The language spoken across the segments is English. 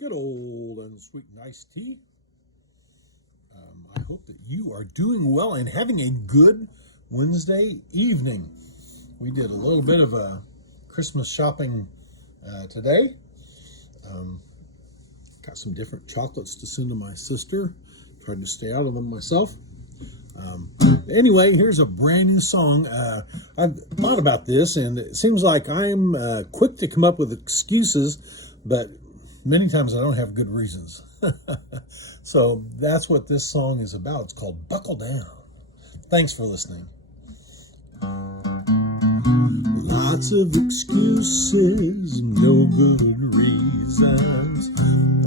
good old and sweet nice tea. I hope that you are doing well and having a good Wednesday evening. We did a little bit of a Christmas shopping today. Got some different chocolates to send to my sister. Tried to stay out of them myself. Anyway, here's a brand new song. I've thought about this, and it seems like I'm quick to come up with excuses, but many times I don't have good reasons. So that's what this song is about. It's called Buckle Down. Thanks for listening. Lots of excuses, no good reasons.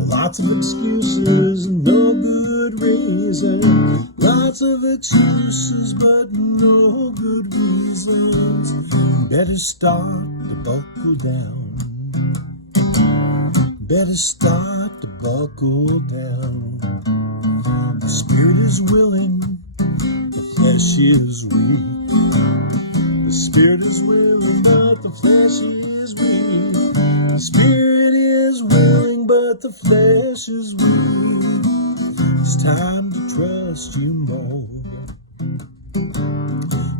Lots of excuses, no good reasons. Lots of excuses, but no good reasons. Better start to buckle down. Better start to buckle down. The spirit is willing, the flesh is weak. The spirit is willing, but the flesh is weak. The spirit is willing, but the flesh is weak. It's time to trust you more.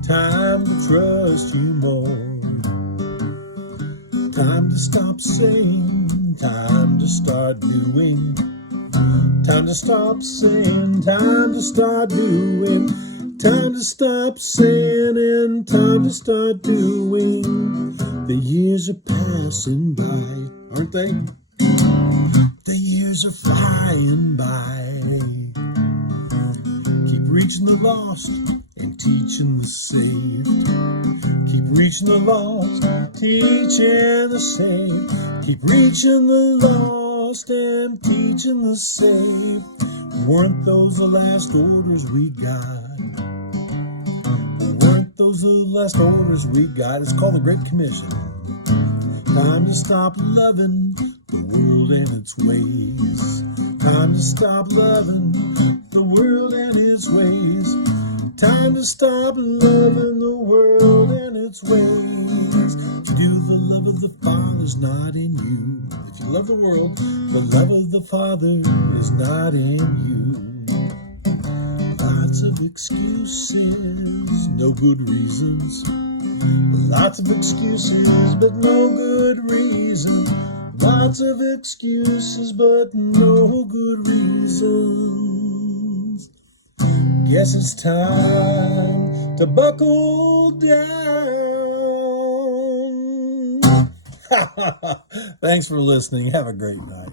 Time to trust you more. Time to stop saying, time to start doing. Time to stop saying, time to start doing. Time to stop saying and time to start doing. The years are passing by, aren't they? The years are flying by. Keep reaching the lost and teaching the saved. Keep reaching the lost, teaching the saved. Keep reaching the lost and teaching the saved. Weren't those the last orders we got? Weren't those the last orders we got? It's called the Great Commission. Time to stop loving the world and its ways. Time to stop loving the world and its ways. Time to stop loving the world and its ways. To do the love of the Father's not in you. If you love the world, the love of the Father is not in you. Lots of excuses, no good reasons. Lots of excuses, but no good reason. Lots of excuses, but no good reasons. Guess it's time to buckle down. Thanks for listening. Have a great night.